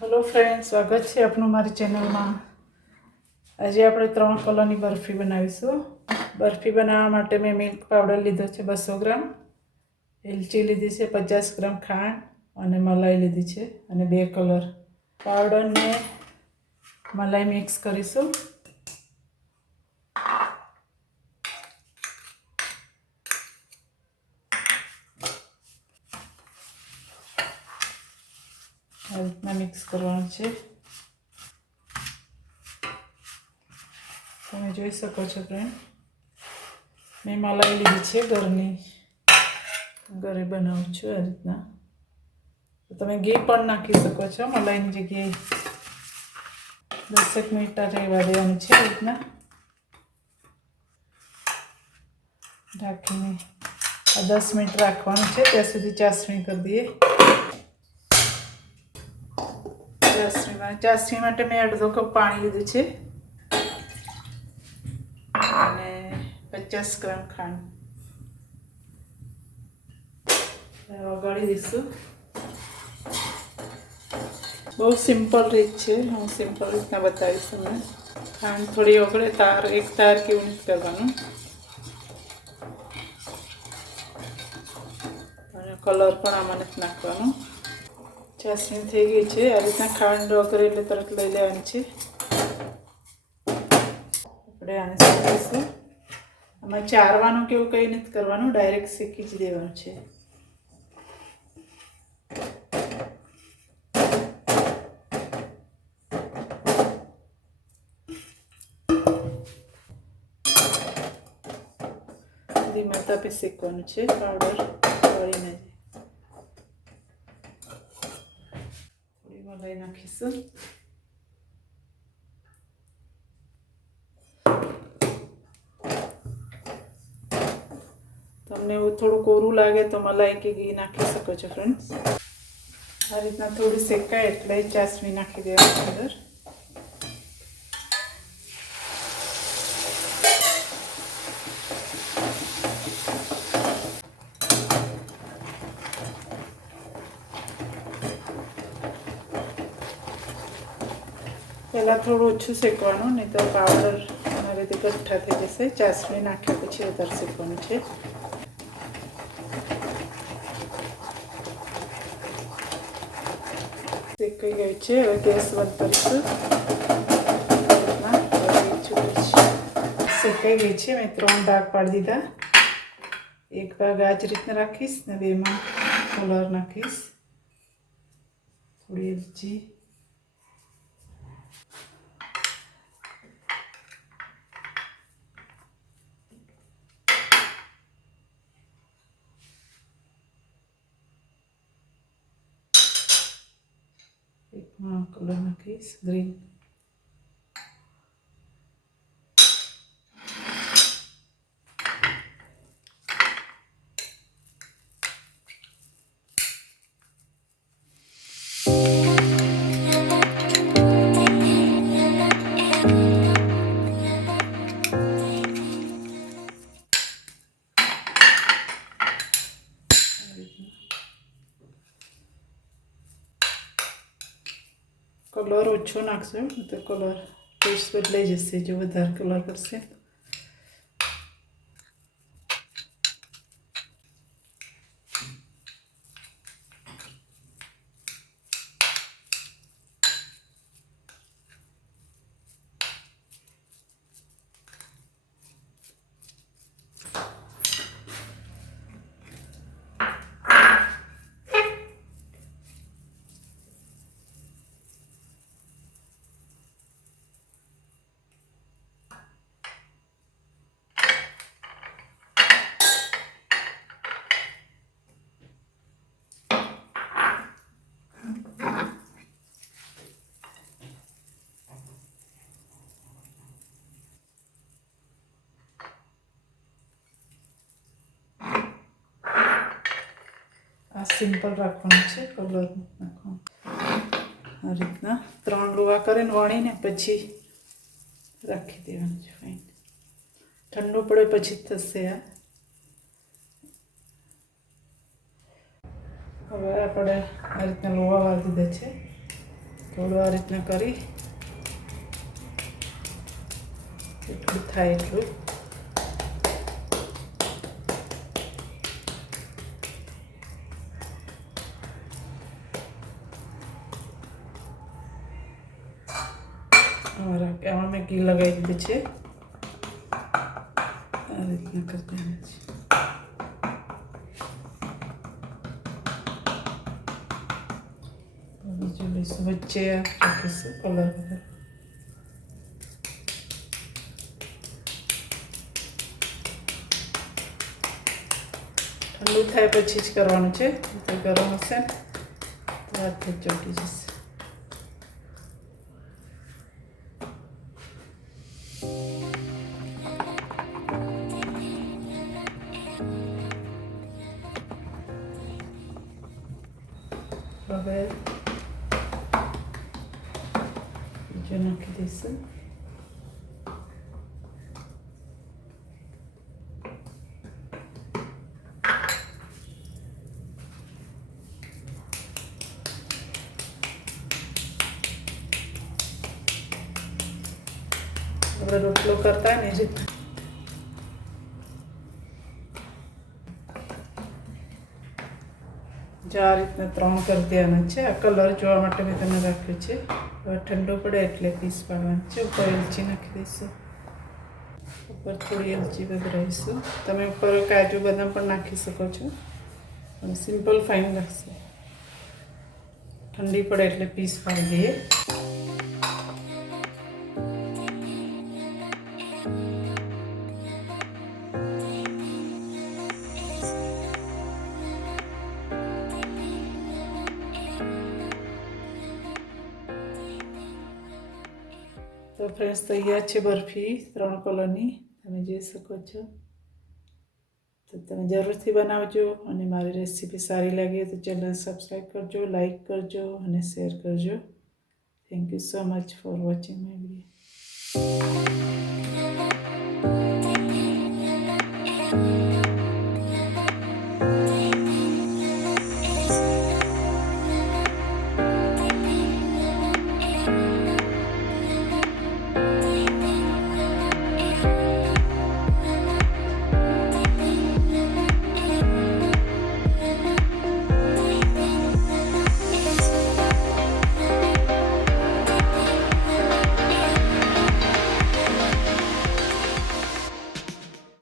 Hello friends, स्वागत है आपनु मारी चेनल में। आज आप 3 कलर बर्फी बनावीशुं। बर्फी बनावा माटे मैं मिल्क पाउडर लीधो है 200 ग्राम, एलची लीधी है 50 ग्राम, खांड और मलाई लीधी है और 2 कलर। पाउडर ने मलाई मिक्स करीशुं। आ रीतना मिक्स करवानुं छे। તમે જોઈ શકો છો ફ્રેન્ડ, મેં મલાઈ લીધી છે ઘરે બનાવું છું આ રીતના। તો તમે ઘી પણ નાખી શકો છો મલાઈની જગ્યાએ। 10 મિનિટ રહેવા દેવાનું છે આ રીતના ઢાંકીને। આ 10 મિનિટ રાખવાનું છે, ત્યાં સુધી ચાસણી કરી દઈએ। ચાસણી માટે મેં અડધો કપ પાણી લીધું છે અને 50 ગ્રામ ખાંડ ઓગાળી દઈશું। બહુ સિમ્પલ રીત છે, હું સિમ્પલ રીતના બતાવીશ તમને। ખાંડ થોડી ઓગળે એક તાર કેવું નથી કરવાનું અને કલર પણ આમાં નથી નાખવાનો। ચાસણી થઈ ગઈ છે। આ રીતના ખાંડ ઓગળે એટલે તરત લઈ લેવાની છે। આપણે આને શેકીશું। આમાં ચારવાનું કેવું કંઈ નથી કરવાનું, ડાયરેક્ટ શેકી જ દેવાનું છે। ધીમા તાપે શેકવાનું છે પાવડર વાળીને। થોડી મલાઈ નાખીશું। તમને એવું થોડું કોરું લાગે તો મલાઈ કે ઘી નાખી શકો છો ફ્રેન્ડ્સ। આ રીતના થોડી શેકાય એટલે ચાસણી નાખી દેવાની અંદર। પહેલાં થોડું ઓછું શેકવાનું, નહીં તો પાવડર આ રીતે ગઠ્ઠા થઈ જશે। ચાસણી નાખ્યા પછી વધારે શેકવાનું છે। શેકાઈ ગયું છે, હવે ગેસ બંધ કરીશું। શેકાઈ ગઈ છે, મેં 3 ભાગ પાડી દીધા। એક ભાગ આ જ રીતના રાખીશ ને 2માં કલર નાખીશ, થોડી એલચી, એકમાં કલર નાખીશ ગ્રીન, કલર ઓછો નાખશો તો કલર ટેસ્ટ બદલાઈ જશે જો વધારે કલર કરશે। આ સિમ્પલ રાખવાનું છે, કલર નાખવાનું આ રીતના 3 લોવા કરીને વણીને પછી રાખી દેવાનું છે। ફાઇન, ઠંડુ પડે પછી થશે આ। હવે આપણે આ રીતના લોવા વાળી દીધા છે। થોડું આ રીતના કરી એટલું થાય એટલું આમાં મેં ઘી લગાવી દીધું છે આ રીતના કરી દેવાનું છે બીજું લઈશું વચ્ચે રાખીશું કલર બધા ઠંડુ થાય પછી જ કરવાનું છે તો ગરમ હશે તો હાથ જ ચોંટી જશે હવે બીજું નાખી દઈશું આપણે રોટલો કરતા ને એ રીતના જો આ રીતના 3 કરી દેવાના છે આ કલર જોવા માટે મેં તમને રાખ્યું છે હવે ઠંડો પડે એટલે પીસ પાડવાનું છે ઉપર એલચી નાખી દઈશું ઉપર થોડી એલચી વધારીશું તમે ઉપર કાજુ બદામ પણ નાખી શકો છો અને સિમ્પલ ફાઇન લાગશે ઠંડી પડે એટલે પીસ પાડી દઈએ તો ફ્રેન્ડ્સ તૈયાર છે બરફી 3 કલરની તમે જોઈ શકો છો તો તમે જરૂરથી બનાવજો અને મારી રેસીપી સારી લાગે તો ચેનલ સબસ્ક્રાઈબ કરજો લાઈક કરજો અને શેર કરજો thank you so much for watching my video